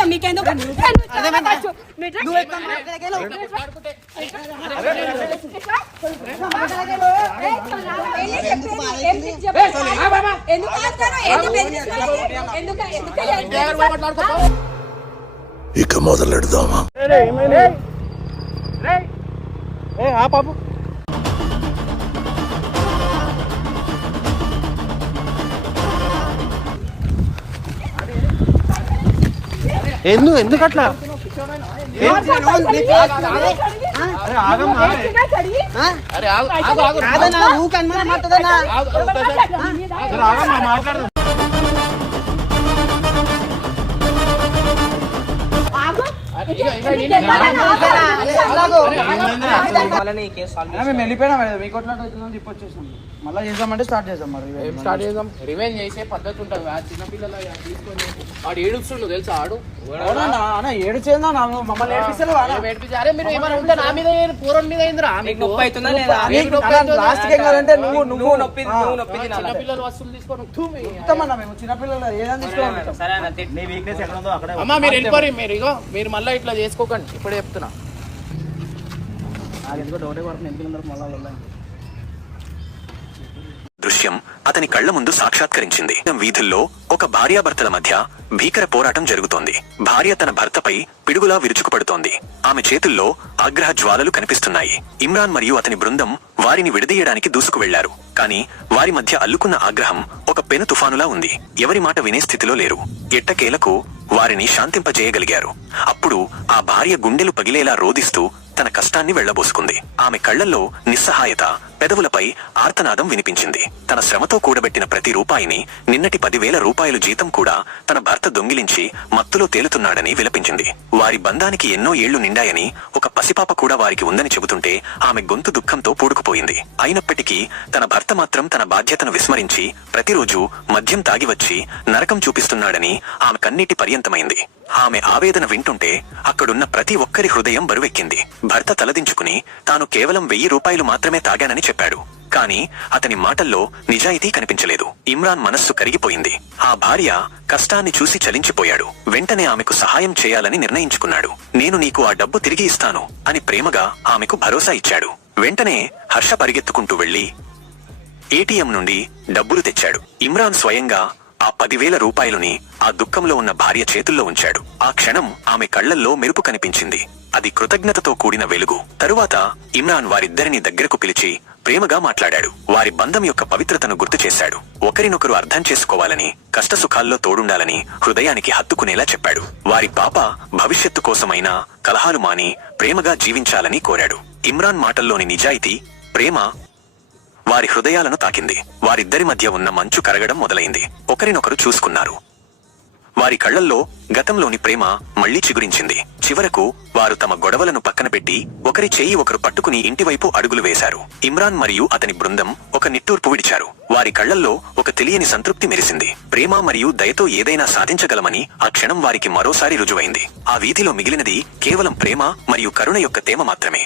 చేసుకుంటాం మీకెందుకు ఇక మొదలెడదామా? పాపు ఎందుకు అట్లా మాట్లాడదాం. మేము వెళ్ళిపోయినా మీకు వచ్చేసాం. మళ్ళీ చేద్దామంటే స్టార్ట్ చేద్దాం. మరి స్టార్ట్ చేద్దాం. రివెంజ్ చేసే పద్ధతి ఉంటుంది. చిన్నపిల్లలు తీసుకొని ఆడు ఏడుస్తుండు తెలుసా? ఆడు ఏడుచేందా మమ్మల్ని ఏడిపిస్తే అరే మీరు ఏమైనా ఉంటే నా మీద పూర్వం మీద అయిందిరా. నొప్పి అవుతుందా లేదా? లాస్ట్ నువ్వు నొప్పి చిన్నపిల్లలు వస్తువులు తీసుకొని మేము చిన్నపిల్లలు ఏదైనా తీసుకోవాలి. అమ్మా మీరు వెళ్ళిపోయి మీరు ఇగో మీరు మళ్ళీ ఇట్లా చేసుకోకండి. ఇప్పుడే చెప్తున్నా. దృశ్యం అతని కళ్ల ముందు సాక్షాత్కరించింది. వీధుల్లో ఒక భార్యాభర్తల మధ్య భీకర పోరాటం జరుగుతోంది. భార్య తన భర్తపై పిడుగులా విరుచుకుపడుతోంది. ఆమె చేతుల్లో ఆగ్రహ జ్వాలలు కనిపిస్తున్నాయి. ఇమ్రాన్ మరియు అతని బృందం వారిని విడదీయడానికి దూసుకు వెళ్లారు. కానీ వారి మధ్య అల్లుకున్న ఆగ్రహం ఒక పెను తుఫానులా ఉంది. ఎవరి మాట వినే స్థితిలో లేరు. ఎట్టకేలకు వారిని శాంతింపజేయగలిగారు. అప్పుడు ఆ భార్య గుండెలు పగిలేలా రోదిస్తూ తన కష్టాన్ని వెళ్లబోసుకుంది. ఆమె కళ్లల్లో నిస్సహాయత, పెదవులపై ఆర్తనాదం వినిపించింది. తన శ్రమతో కూడబెట్టిన ప్రతి రూపాయిని, నిన్నటి 10,000 రూపాయలు జీతం కూడా తన భర్త దొంగిలించి మత్తులో తేలుతున్నాడని విలపించింది. వారి బంధానికి ఎన్నో ఏళ్లు నిండాయని, ఒక పసిపాప కూడా వారికి ఉందని చెబుతుంటే ఆమె గొంతు దుఃఖంతో పూడుకుపోయింది. అయినప్పటికీ తన భర్త మాత్రం తన బాధ్యతను విస్మరించి ప్రతిరోజు మద్యం తాగివచ్చి నరకం చూపిస్తున్నాడని ఆమె కన్నీటి పర్యంతమైంది. ఆమె ఆవేదన వింటుంటే అక్కడున్న ప్రతి ఒక్కరి హృదయం బరువెక్కింది. భర్త తలదించుకుని తాను కేవలం 1000 రూపాయలు మాత్రమే తాగానని చెప్పాడు. కాని అతని మాటల్లో నిజాయితీ కనిపించలేదు. ఇమ్రాన్ మనస్సు కరిగిపోయింది. ఆ భార్య కష్టాన్ని చూసి చలించిపోయాడు. వెంటనే ఆమెకు సహాయం చేయాలని నిర్ణయించుకున్నాడు. నేను నీకు ఆ డబ్బు తిరిగి ఇస్తాను అని ప్రేమగా ఆమెకు భరోసా ఇచ్చాడు. వెంటనే హర్ష పరిగెత్తుకుంటూ వెళ్లి ఏటీఎం నుండి డబ్బులు తెచ్చాడు. ఇమ్రాన్ స్వయంగా ఆ 10,000 రూపాయలుని ఆ దుఃఖంలో ఉన్న భార్య చేతుల్లో ఉంచాడు. ఆ క్షణం ఆమె కళ్లల్లో మెరుపు కనిపించింది. అది కృతజ్ఞతతో కూడిన వెలుగు. తరువాత ఇమ్రాన్ వారిద్దరిని దగ్గరకు పిలిచి ప్రేమగా మాట్లాడాడు. వారి బంధం యొక్క పవిత్రతను గుర్తు చేశాడు. ఒకరినొకరు అర్థం చేసుకోవాలని, కష్టసుఖాల్లో తోడుండాలని హృదయానికి హత్తుకునేలా చెప్పాడు. వారి పాప భవిష్యత్తు కోసమైనా కలహాలు మాని ప్రేమగా జీవించాలని కోరాడు. ఇమ్రాన్ మాటల్లోని నిజాయితీ, ప్రేమ వారి హృదయాలను తాకింది. వారిద్దరి మధ్య ఉన్న మంచు కరగడం మొదలైంది. ఒకరినొకరు చూసుకున్నారు. వారి కళ్లల్లో గతంలోని ప్రేమ మళ్లీ చిగురించింది. చివరకు వారు తమ గొడవలను పక్కన పెట్టి ఒకరి చేయి ఒకరు పట్టుకుని ఇంటివైపు అడుగులు వేశారు. ఇమ్రాన్ మరియు అతని బృందం ఒక నిట్టూర్పు విడిచారు. వారి కళ్లల్లో ఒక తెలియని సంతృప్తి మెరిసింది. ప్రేమ మరియు దయతో ఏదైనా సాధించగలమని ఆ క్షణం వారికి మరోసారి రుజువైంది. ఆ వీధిలో మిగిలినది కేవలం ప్రేమ మరియు కరుణ యొక్క తేమ మాత్రమే.